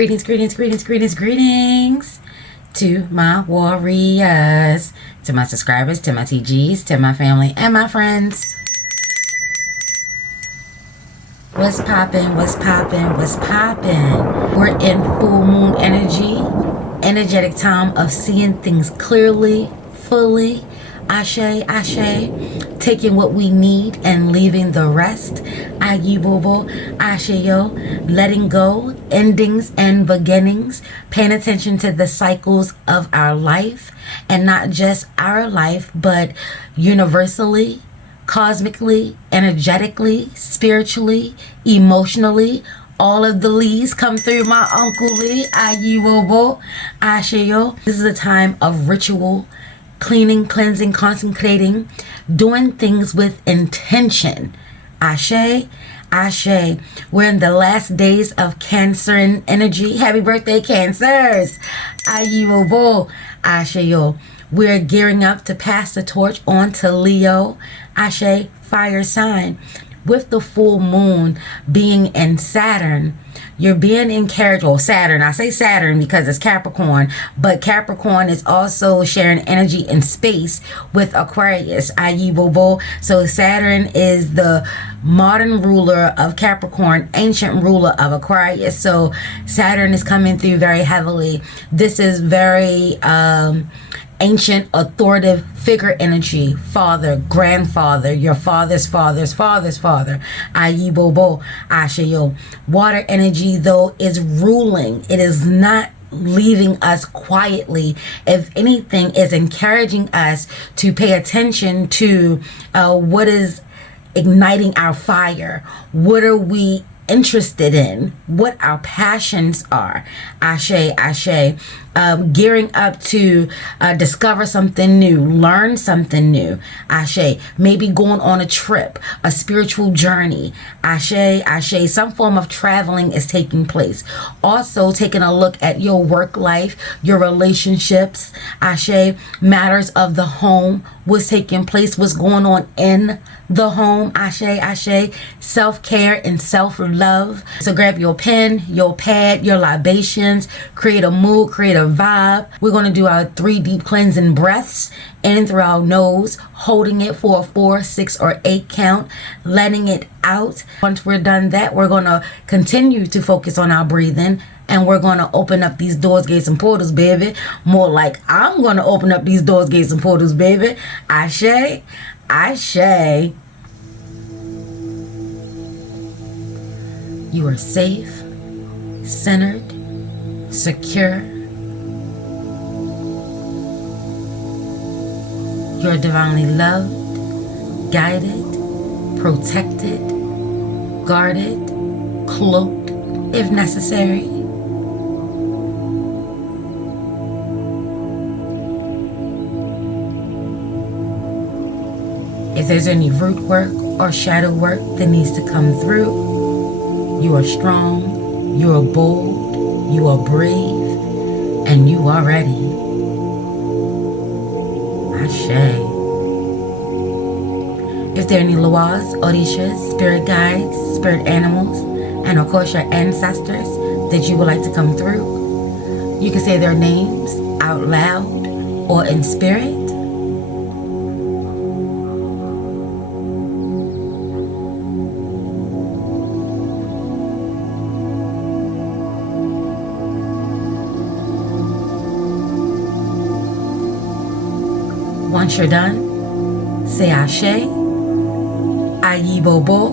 Greetings to my warriors, to my subscribers, to my TGs, to my family and my friends. What's poppin'? We're in full moon energy, energetic time of seeing things clearly, fully. Ashe, taking what we need and leaving the rest. Ayibobo, Asheyo, letting go, endings and beginnings, paying attention to the cycles of our life, and not just our life, but universally, cosmically, energetically, spiritually, emotionally. All of the Lees come through my Uncle Lee. Ayibobo, Asheyo. This is a time of ritual, cleaning, cleansing, consecrating, doing things with intention. Ashe. We're in the last days of Cancer and energy. Happy birthday, Cancers. Ayiwobo. Asheyo. We're gearing up to pass the torch on to Leo. Ashe, fire sign. With the full moon being in Saturn, you're being encouraged, or Saturn, I say Saturn because it's Capricorn, but Capricorn is also sharing energy in space with Aquarius, Ayibobo. So Saturn is the modern ruler of Capricorn, ancient ruler of Aquarius. So Saturn is coming through very heavily. This is very ancient authoritative figure energy, father, grandfather, your father's father's father. Ayibobo, Asheyo. Water energy, though, is ruling. It is not leaving us quietly. If anything, is encouraging us to pay attention to what is igniting our fire. What are we interested in? What our passions are. Ashe. Gearing up to discover something new, learn something new. Ashe. Maybe going on a trip, a spiritual journey. Ashe. Some form of traveling is taking place. Also taking a look at your work life, your relationships. Ashe. Matters of the home. What's taking place, what's going on in the home. Ashe. Self-care and self-love. So grab your pen, your pad, your libations, create a mood, create a vibe. We're going to do our 3 deep cleansing breaths in through our nose, holding it for a 4, 6, or 8 count, letting it out. Once we're done that, we're going to continue to focus on our breathing, and we're going to open up these doors, gates, and portals, baby. More like I'm going to open up these doors, gates, and portals, baby. Ashe. You are safe, centered, secure. You're divinely loved, guided, protected, guarded, cloaked if necessary. If there's any root work or shadow work that needs to come through, you are strong, you are bold, you are brave, and you are ready. Ashe. If there are any Loas, Orishas, spirit guides, spirit animals, and of course your ancestors that you would like to come through, you can say their names out loud or in spirit. Once you're done, say Ashe, Ayibobo,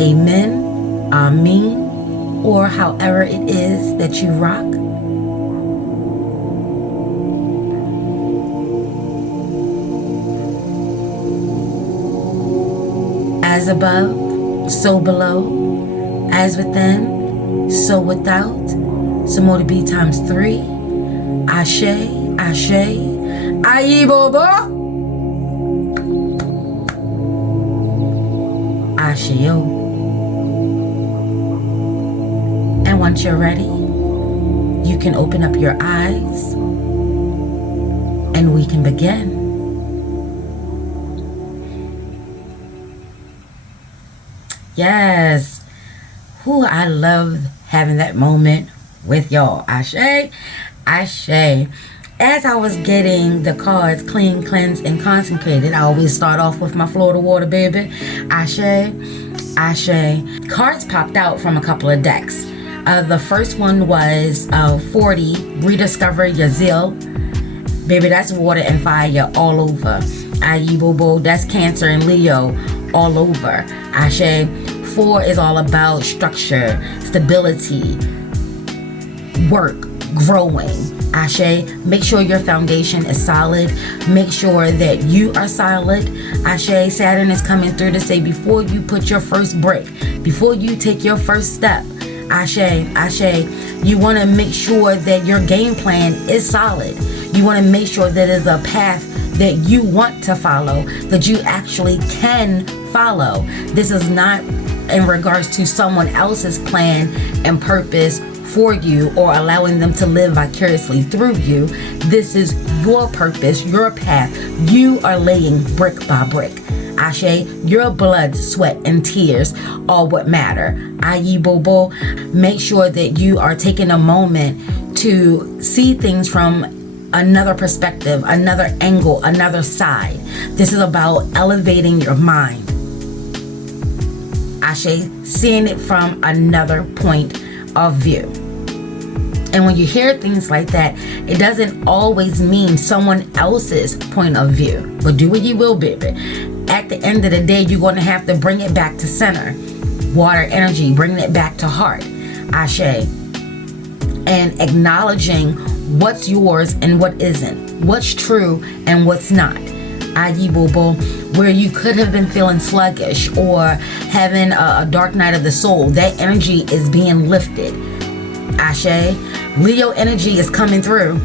Amen, Amen, or however it is that you rock. As above, so below, as within, so without. So more to be times 3. Ashe. Ayibobo. Asheyo. And once you're ready, you can open up your eyes and we can begin. Yes. Who I love having that moment with y'all. Ashe, ashe. As I was getting the cards clean, cleansed, and consecrated, I always start off with my Florida water, baby. Ashe, ashe. Cards popped out from a couple of decks. The first one was 40, rediscover your zeal. Baby, that's water and fire all over. Ayi Bobo, that's Cancer and Leo all over. Ashe. 4 is all about structure, stability, work, growing. Ashe, make sure your foundation is solid. Make sure that you are solid. Ashe, Saturn is coming through to say before you put your first brick, before you take your first step, Ashe, ashe, you want to make sure that your game plan is solid. You want to make sure that it's a path that you want to follow, that you actually can follow. This is not in regards to someone else's plan and purpose for you or allowing them to live vicariously through you. This is your purpose, your path. You are laying brick by brick. Ashe, your blood, sweat, and tears are what matter. Ayi Bobo, make sure that you are taking a moment to see things from another perspective, another angle, another side. This is about elevating your mind. Ashe, seeing it from another point of view. And when you hear things like that, it doesn't always mean someone else's point of view. But do what you will, baby. At the end of the day, you're going to have to bring it back to center. Water energy, bringing it back to heart. Ashe. And acknowledging what's yours and what isn't. What's true and what's not. Ayi Bobo, where you could have been feeling sluggish or having a dark night of the soul, that energy is being lifted. Ashe. Leo energy is coming through.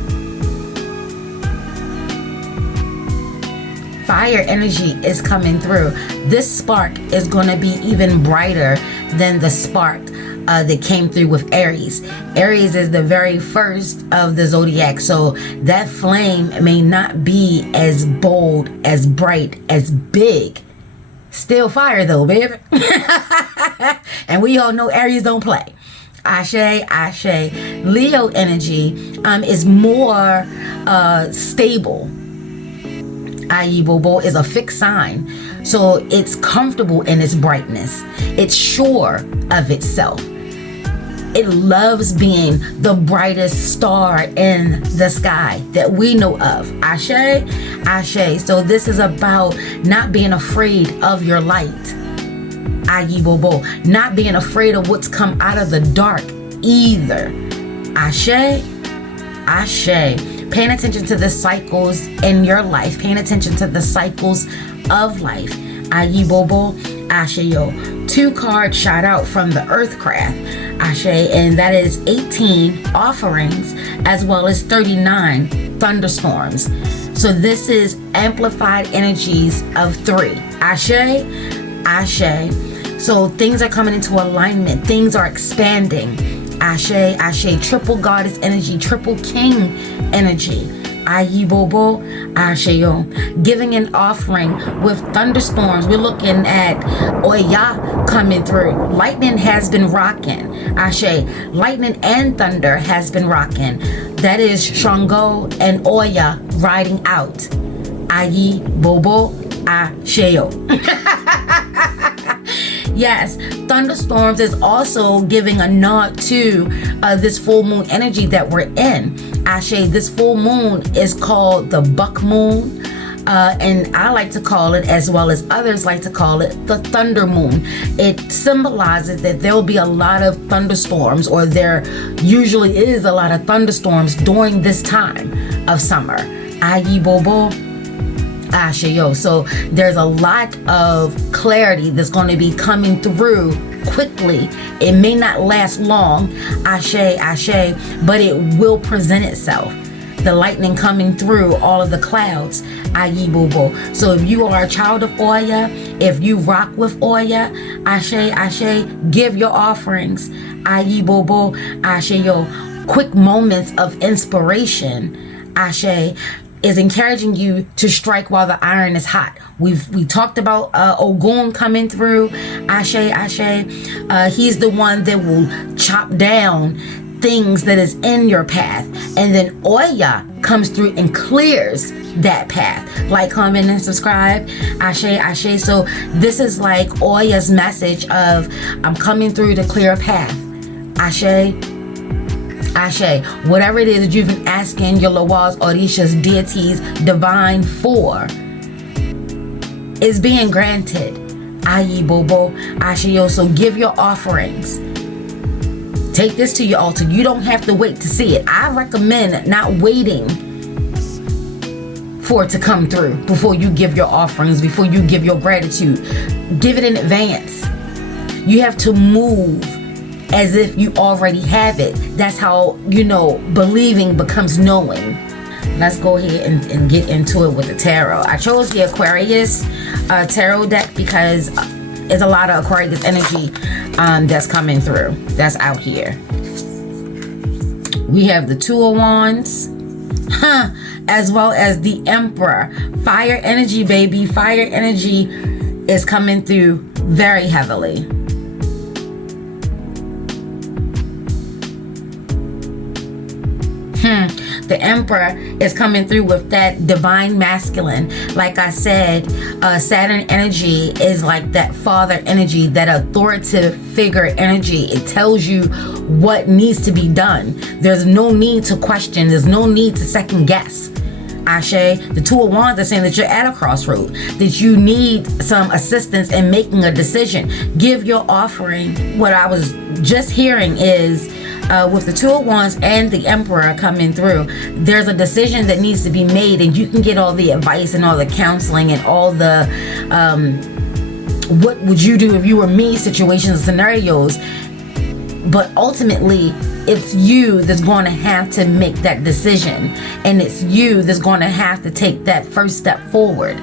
Fire energy is coming through. This spark is going to be even brighter than the spark that came through with Aries. Aries is the very first of the zodiac, so that flame may not be as bold, as bright, as big. Still fire though, baby. And we all know Aries don't play. Ashe, ashe. Leo energy is more stable. Ayi Bobo is a fixed sign, so it's comfortable in its brightness. It's sure of itself. It loves being the brightest star in the sky that we know of. Ashe, ashe. So this is about not being afraid of your light. Ayi Bobo, not being afraid of what's come out of the dark either. Ashe, ashe. Paying attention to the cycles in your life. Paying attention to the cycles of life. Ayi Bobo, ashe yo. 2 cards shot out from the Earthcraft. Ashe, and that is 18 offerings as well as 39 thunderstorms. So this is amplified energies of 3. Ashe, ashe. So things are coming into alignment. Things are expanding. Ashe, ashe. Triple goddess energy, triple king energy. Ayi Bobo, ashe yo. Giving an offering with thunderstorms. We're looking at OYA coming through. Lightning has been rocking. Ashe. Lightning and thunder has been rocking. That is Shango and OYA riding out. Ayi Bobo, ashe yo. Yes, thunderstorms is also giving a nod to this full moon energy that we're in. Ashe, this full moon is called the buck moon. And I like to call it, as well as others like to call it, the thunder moon. It symbolizes that there will be a lot of thunderstorms, or there usually is a lot of thunderstorms during this time of summer. Ayi Bobo, ashe yo. So there's a lot of clarity that's going to be coming through quickly. It may not last long, ashe, ashe, but it will present itself. The lightning coming through all of the clouds, Ayi Bobo. So if you are a child of OYA, if you rock with OYA, ashe, ashe, give your offerings, Ayi Bobo, ashe yo. Quick moments of inspiration, ashe, is encouraging you to strike while the iron is hot. We talked about Ogun coming through. Ashe, ashe. He's the one that will chop down things that is in your path. And then OYA comes through and clears that path. Like, comment, and subscribe. Ashe, ashe. So this is like OYA's message of, I'm coming through to clear a path. Ashe, ashe. Whatever it is that you've been asking your Lawals, Orishas, deities, divine for is being granted. Ayi bobo, ashe. So give your offerings. Take this to your altar. You don't have to wait to see it. I recommend not waiting for it to come through before you give your offerings, before you give your gratitude. Give it in advance. You have to move as if you already have it. That's how, believing becomes knowing. Let's go ahead and get into it with the tarot. I chose the Aquarius tarot deck because there's a lot of Aquarius energy that's coming through, that's out here. We have the Two of Wands, as well as the Emperor. Fire energy, baby. Fire energy is coming through very heavily. The Emperor is coming through with that divine masculine. Like I said, Saturn energy is like that father energy, that authoritative figure energy. It tells you what needs to be done. There's no need to question. There's no need to second guess. Ashe, the Two of Wands are saying that you're at a crossroad, that you need some assistance in making a decision. Give your offering. What I was just hearing is, with the Two of Wands and the Emperor coming through, there's a decision that needs to be made, and you can get all the advice and all the counseling and all the what would you do if you were me situations, scenarios. But ultimately, it's you that's going to have to make that decision, and it's you that's going to have to take that first step forward.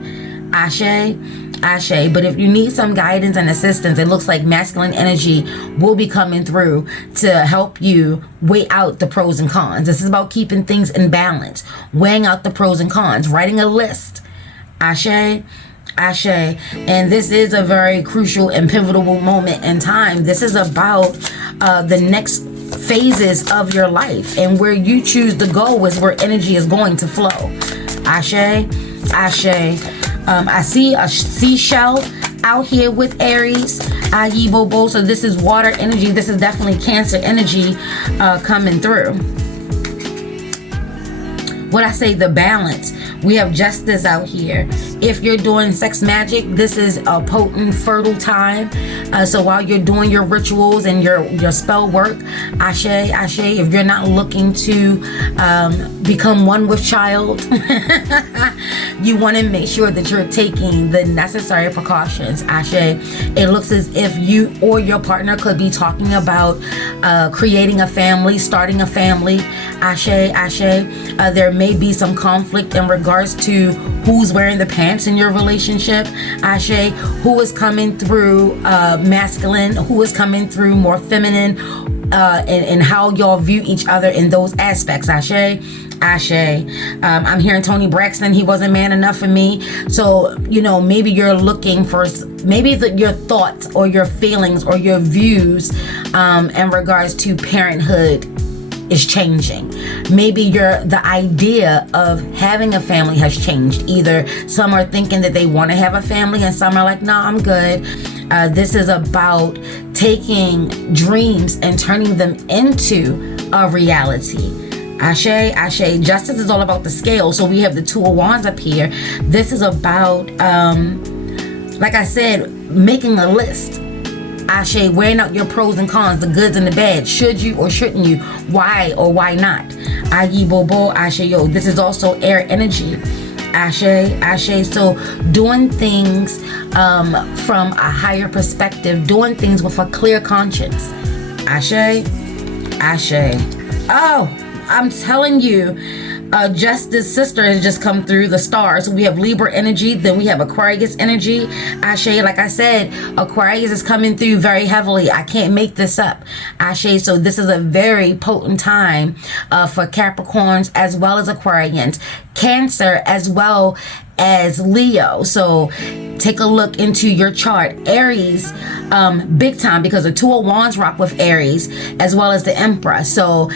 Ashe, ashe. But if you need some guidance and assistance, it looks like masculine energy will be coming through to help you weigh out the pros and cons. This is about keeping things in balance, weighing out the pros and cons, writing a list. Ashe, ashe. And this is a very crucial and pivotal moment in time. This is about the next phases of your life, and where you choose to go is where energy is going to flow. Ashe, ashe. I see a seashell out here with Aries, Ayi Bobo. So this is water energy. This is definitely Cancer energy coming through. What I say, the balance. We have Justice out here. If you're doing sex magic, this is a potent, fertile time. So while you're doing your rituals and your spell work, ashe, ashe. If you're not looking to become one with child, you want to make sure that you're taking the necessary precautions. Ashe. It looks as if you or your partner could be talking about creating a family, starting a family. Ashe, ashe. There may be some conflict in regards to who's wearing the pants in your relationship. Ashe. Who is coming through masculine, who is coming through more feminine, and how y'all view each other in those aspects. Ashe, ashe. I'm hearing Tony Braxton, he wasn't man enough for me. So, maybe you're looking for, maybe your thoughts or your feelings or your views in regards to parenthood is changing. Maybe the idea of having a family has changed. Either some are thinking that they want to have a family, and some are like, no, I'm good. This is about taking dreams and turning them into a reality. Ashe, ashe. Justice is all about the scale. So we have the Two of Wands up here. This is about, like I said, making a list. Ashe, weighing out your pros and cons, the goods and the bad. Should you or shouldn't you? Why or why not? Ayi Bobo, Ashe, yo. This is also air energy. Ashe, ashe. So doing things from a higher perspective, doing things with a clear conscience. Ashe, ashe. Oh, I'm telling you, Justice sister has just come through the stars. We have Libra energy, then we have Aquarius energy. Ashe, like I said, Aquarius is coming through very heavily. I can't make this up. Ashe, so this is a very potent time for Capricorns as well as Aquarians. Cancer as well as Leo. So take a look into your chart. Aries, big time, because the Two of Wands rock with Aries as well as the Emperor. So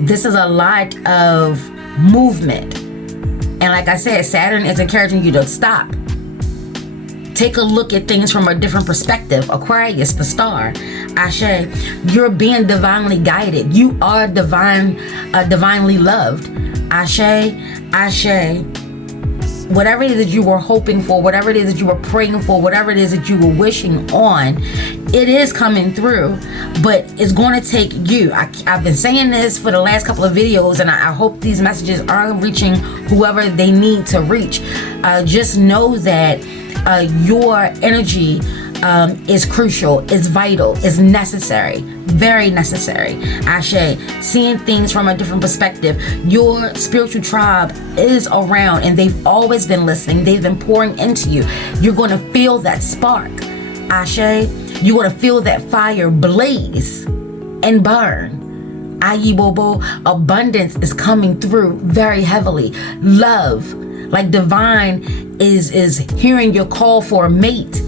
this is a lot of movement. And like I said, Saturn is encouraging you to stop. Take a look at things from a different perspective. Aquarius, the star. Ashe, you're being divinely guided. You are divinely loved. Ashe, Ashe. Whatever it is that you were hoping for, whatever it is that you were praying for, whatever it is that you were wishing on, it is coming through. But it's going to take you. I've been saying this for the last couple of videos, and I hope these messages are reaching whoever they need to reach. Just know that your energy is crucial, is vital, is necessary, very necessary. Ashe, seeing things from a different perspective. Your spiritual tribe is around, and they've always been listening. They've been pouring into you. You're going to feel that spark. Ashe, you're going to feel that fire blaze and burn. Ayibobo, abundance is coming through very heavily. Love, like divine is hearing your call for a mate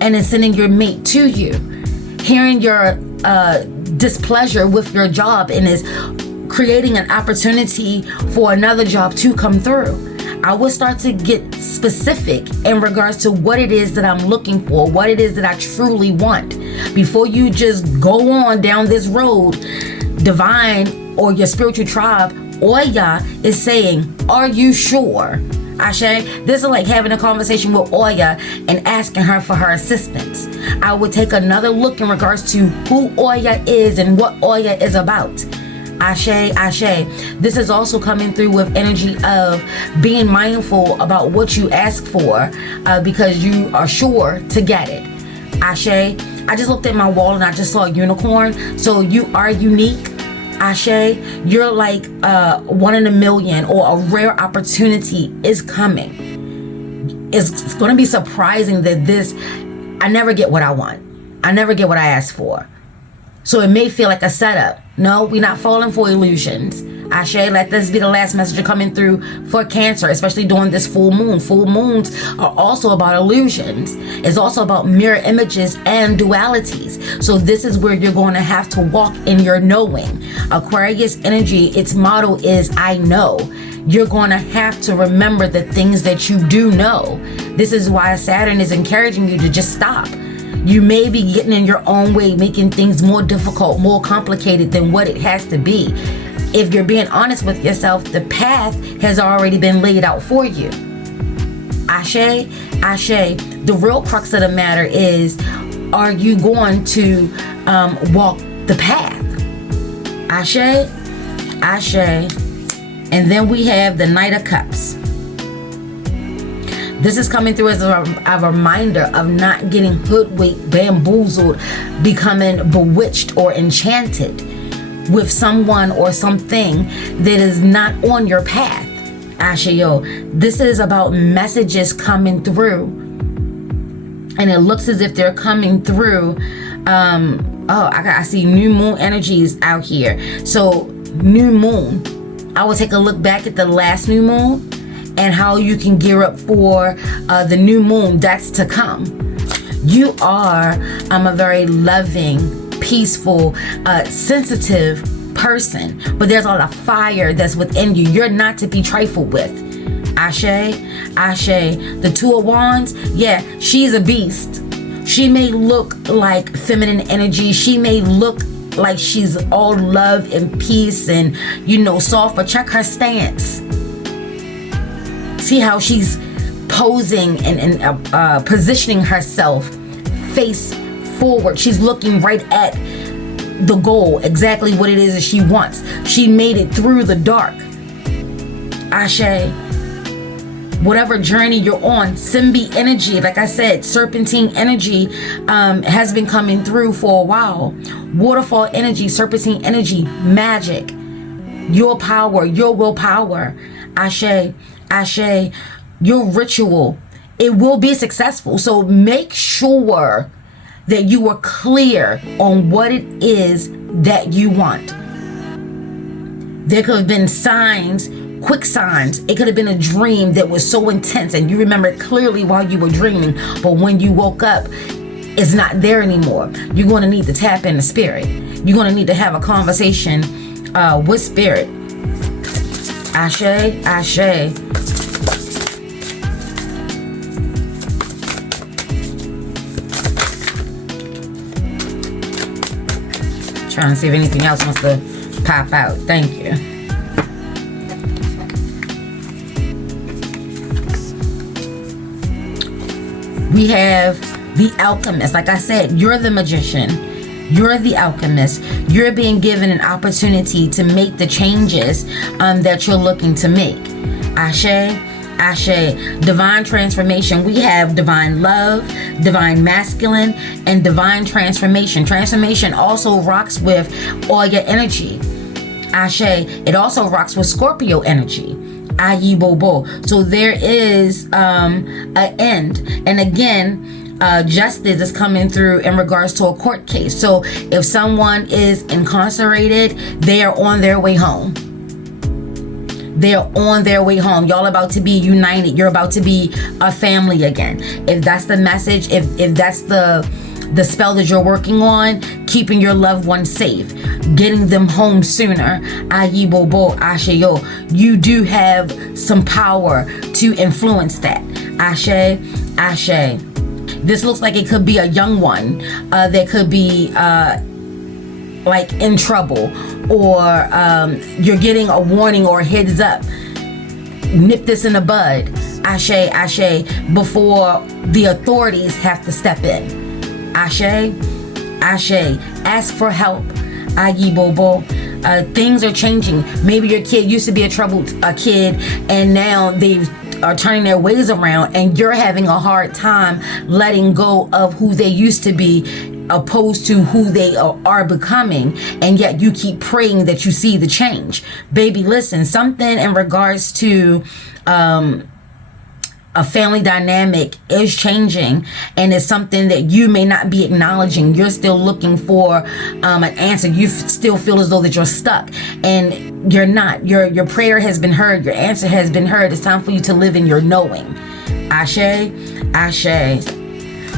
and is sending your mate to you. Hearing your displeasure with your job and is creating an opportunity for another job to come through. I will start to get specific in regards to what it is that I'm looking for, what it is that I truly want. Before you just go on down this road, divine or your spiritual tribe, OYA is saying, are you sure? Ashe, this is like having a conversation with OYA and asking her for her assistance. I would take another look in regards to who OYA is and what OYA is about. Ashe, Ashe. This is also coming through with energy of being mindful about what you ask for because you are sure to get it. Ashe, I just looked at my wall and I just saw a unicorn. So you are unique. Ashe, you're like one in a million, or a rare opportunity is coming. It's going to be surprising that I never get what I want. I never get what I ask for. So it may feel like a setup. No, we're not falling for illusions. Ashe, let this be the last message coming through for Cancer, especially during this full moon. Full moons are also about illusions. It's also about mirror images and dualities. So this is where you're going to have to walk in your knowing. Aquarius energy, its motto is I know. You're going to have to remember the things that you do know. This is why Saturn is encouraging you to just stop. You may be getting in your own way, making things more difficult, more complicated than what it has to be. If you're being honest with yourself, the path has already been laid out for you. Ashe, Ashe. The real crux of the matter is, are you going to walk the path? Ashe, Ashe. And then we have the Knight of Cups. This is coming through as a reminder of not getting hoodwinked, bamboozled, becoming bewitched or enchanted with someone or something that is not on your path. Ashayo, this is about messages coming through, and it looks as if they're coming through. I see new moon energies out here. So new moon, I will take a look back at the last new moon and how you can gear up for the new moon that's to come. You are a very loving, peaceful, sensitive person, but there's a lot of fire that's within you. You're not to be trifled with. Ashe, Ashe. The Two of Wands, yeah, she's a beast. She may look like feminine energy. She may look like she's all love and peace and, soft, but check her stance. See how she's posing and positioning herself face forward. She's looking right at the goal, exactly what it is that she wants. She made it through the dark. Ashe. Whatever journey you're on, Simbi energy, like I said, serpentine energy has been coming through for a while. Waterfall energy, serpentine energy, magic, your power, your willpower. Ashe, Ashe. Your ritual, it will be successful. So make sure that you are clear on what it is that you want. There could have been signs quick signs. It could have been a dream that was so intense and you remember it clearly while you were dreaming, but when you woke up, it's not there anymore. You're going to need to tap into spirit. You're going to need to have a conversation with spirit. Ashe, ashe. Trying to see if anything else wants to pop out. Thank you. We have the alchemist. Like I said, you're the magician. You're the alchemist. You're being given an opportunity to make the changes that you're looking to make. Ashe, ashe. Divine transformation. We have divine love, divine masculine, and divine transformation. Transformation also rocks with OYA energy. Ashe. It also rocks with Scorpio energy. Ayi Bobo. So there is an end. And again, justice is coming through in regards to a court case. So if someone is incarcerated, they are on their way home. They're on their way home. Y'all about to be united. You're about to be a family again. If that's the message, if that's the spell that you're working on, keeping your loved ones safe, getting them home sooner. Ayi Bobo, Asheyo. You do have some power to influence that. Ashe, ashe. This looks like it could be a young one that could be like in trouble, or you're getting a warning or a heads up. Nip this in the bud. Ashe, ashe. Before the authorities have to step in. Ashe, ashe. Ask for help. Ayi Bobo. Things are changing. Maybe your kid used to be a troubled kid, and now they are turning their ways around, and you're having a hard time letting go of who they used to be, opposed to who they are becoming, and yet you keep praying that you see the change. Baby, listen, something in regards to a family dynamic is changing, and it's something that you may not be acknowledging. You're still looking for an answer. You still feel as though that you're stuck, and you're not. Your prayer has been heard. Your answer has been heard. It's time for you to live in your knowing. Ashe, ashe.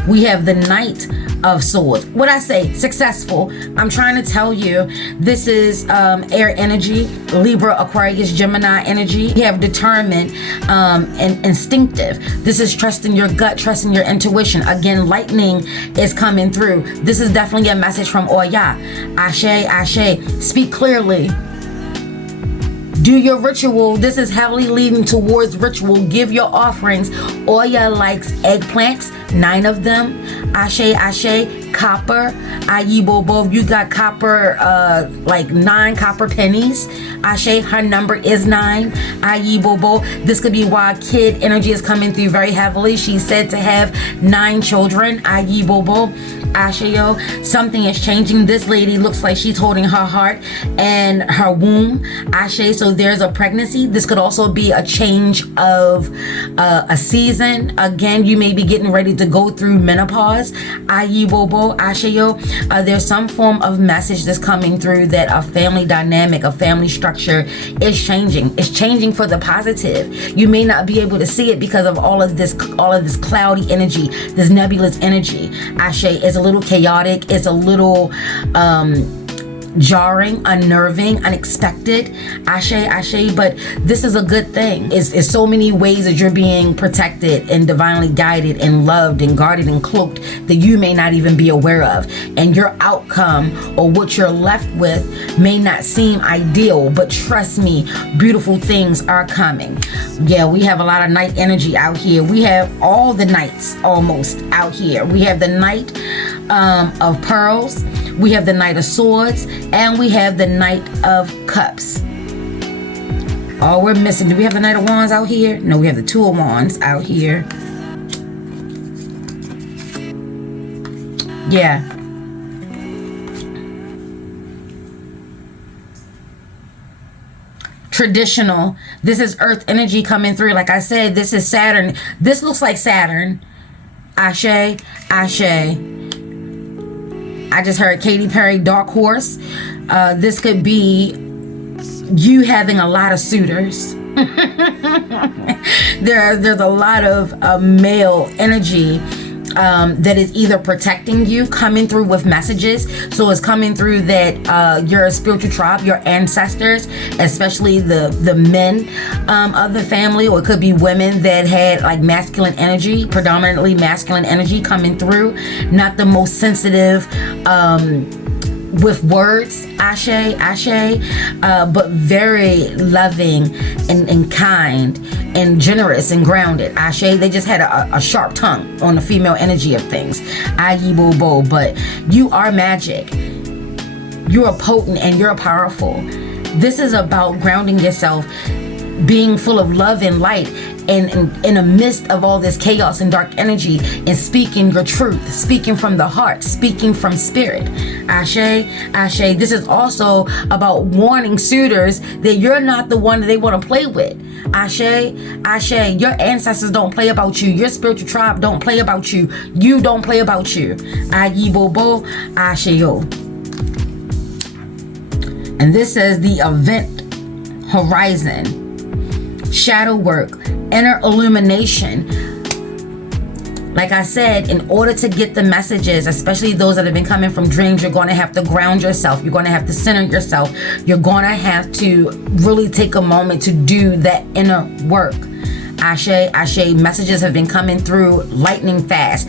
We have the Knight of Swords. What I say, successful. I'm trying to tell you, this is air energy, Libra, Aquarius, Gemini energy. You have determined and instinctive. This is trusting your gut, trusting your intuition. Again, lightning is coming through. This is definitely a message from OYA. Ashe, ashe. Speak clearly. Do your ritual. This is heavily leading towards ritual. Give your offerings. OYA likes eggplants, 9 of them. Ashe, ashe. Copper. Ayi Bobo. You got copper, like 9 copper pennies. Ashe, her number is 9. Ayi Bobo. This could be why kid energy is coming through very heavily. She's said to have 9 children. Ayi Bobo. Asheo. Something is changing. This lady looks like she's holding her heart and her womb. Ashe. So there's a pregnancy. This could also be a change of a season. Again, you may be getting ready to go through menopause. Ayi Bobo. Asheo. There's some form of message that's coming through that a family dynamic, a family structure is changing. It's changing for the positive. You may not be able to see it because of all of this cloudy energy, this nebulous energy. Ashe is a little chaotic. It's a little jarring, unnerving, unexpected. Ashe, ashe. But this is a good thing. It's so many ways that you're being protected and divinely guided and loved and guarded and cloaked that you may not even be aware of. And your outcome or what you're left with may not seem ideal, but trust me, beautiful things are coming. Yeah, we have a lot of night energy out here. We have all the knights almost out here. We have the Knight of Pearls. We have the Knight of Swords, and we have the Knight of Cups. All we're missing, do we have the Knight of Wands out here? No, we have the Two of Wands out here. Yeah. Traditional. This is earth energy coming through. Like I said, this is Saturn. This looks like Saturn. Ashe, ashe. I just heard Katy Perry, Dark Horse. This could be you having a lot of suitors. There's a lot of male energy that is either protecting you, coming through with messages. So it's coming through that your spiritual tribe, your ancestors, especially the men of the family, or it could be women that had like masculine energy, predominantly masculine energy coming through, not the most sensitive with words, ashe, but very loving and kind and generous and grounded, ashe. They just had a sharp tongue on the female energy of things, bo. But you are magic. You are potent and you're powerful. This is about grounding yourself, being full of love and light, and in the midst of all this chaos and dark energy, and speaking your truth, speaking from the heart, speaking from spirit. Ashe. This is also about warning suitors that you're not the one that they want to play with. Ashe. Your ancestors don't play about you. Your spiritual tribe don't play about you. You don't play about you. Ayibobo, Asheyo. And this says the event horizon, shadow work, inner illumination. Like I said, in order to get the messages, especially those that have been coming from dreams, you're going to have to ground yourself. You're going to have to center yourself. You're going to have to really take a moment to do that inner work. Ashe. Messages have been coming through lightning fast.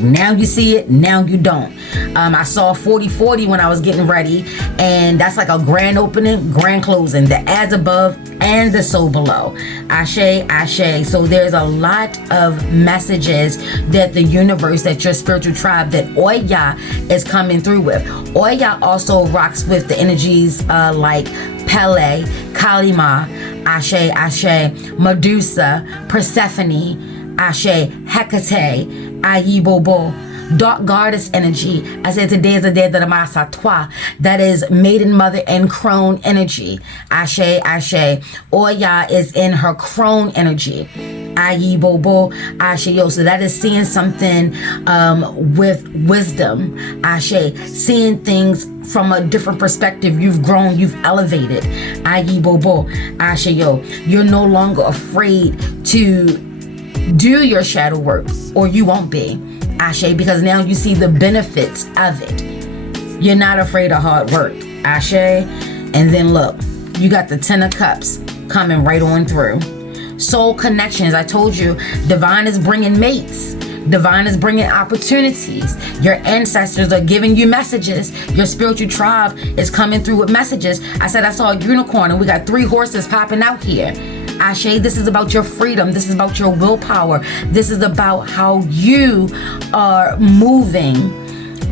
Now you see it, now you don't. I saw 4040 when I was getting ready, and that's like a grand opening, grand closing, the as above and the so below. Ashe. So there's a lot of messages that the universe, that your spiritual tribe, that OYA is coming through with. OYA also rocks with the energies like Pele, Kalima, Ashe, Medusa, Persephone, Ashe, Hecate, Ayibobo, dark goddess energy. I said today is the day that Amasatwa, that is maiden mother and crone energy. Ashe. Oya is in her crone energy. Ayibobo, Ashe. So that is seeing something with wisdom. Ashe, seeing things from a different perspective. You've grown, you've elevated. Ayibobo, Ashe. You're no longer afraid to do your shadow work, or you won't be, Ashe, because now you see the benefits of it. You're not afraid of hard work, Ashe. And then look, you got the 10 of Cups coming right on through. Soul connections. I told you, divine is bringing mates. Divine is bringing opportunities. Your ancestors are giving you messages. Your spiritual tribe is coming through with messages. I said I saw a unicorn, and we got 3 horses popping out here. Ashe, this is about your freedom. This is about your willpower. This is about how you are moving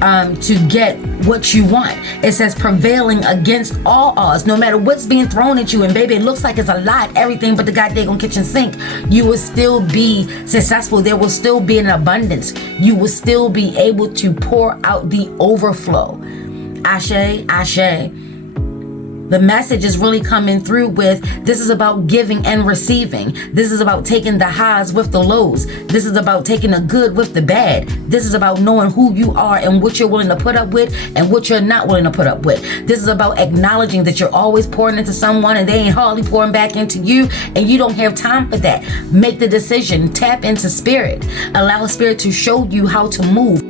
to get what you want. It says prevailing against all odds, no matter what's being thrown at you. And baby, it looks like it's a lot, everything but the goddamn kitchen sink. You will still be successful. There will still be an abundance. You will still be able to pour out the overflow. Ashe. The message is really coming through with, this is about giving and receiving. This is about taking the highs with the lows. This is about taking the good with the bad. This is about knowing who you are and what you're willing to put up with and what you're not willing to put up with. This is about acknowledging that you're always pouring into someone and they ain't hardly pouring back into you, and you don't have time for that. Make the decision. Tap into spirit. Allow spirit to show you how to move.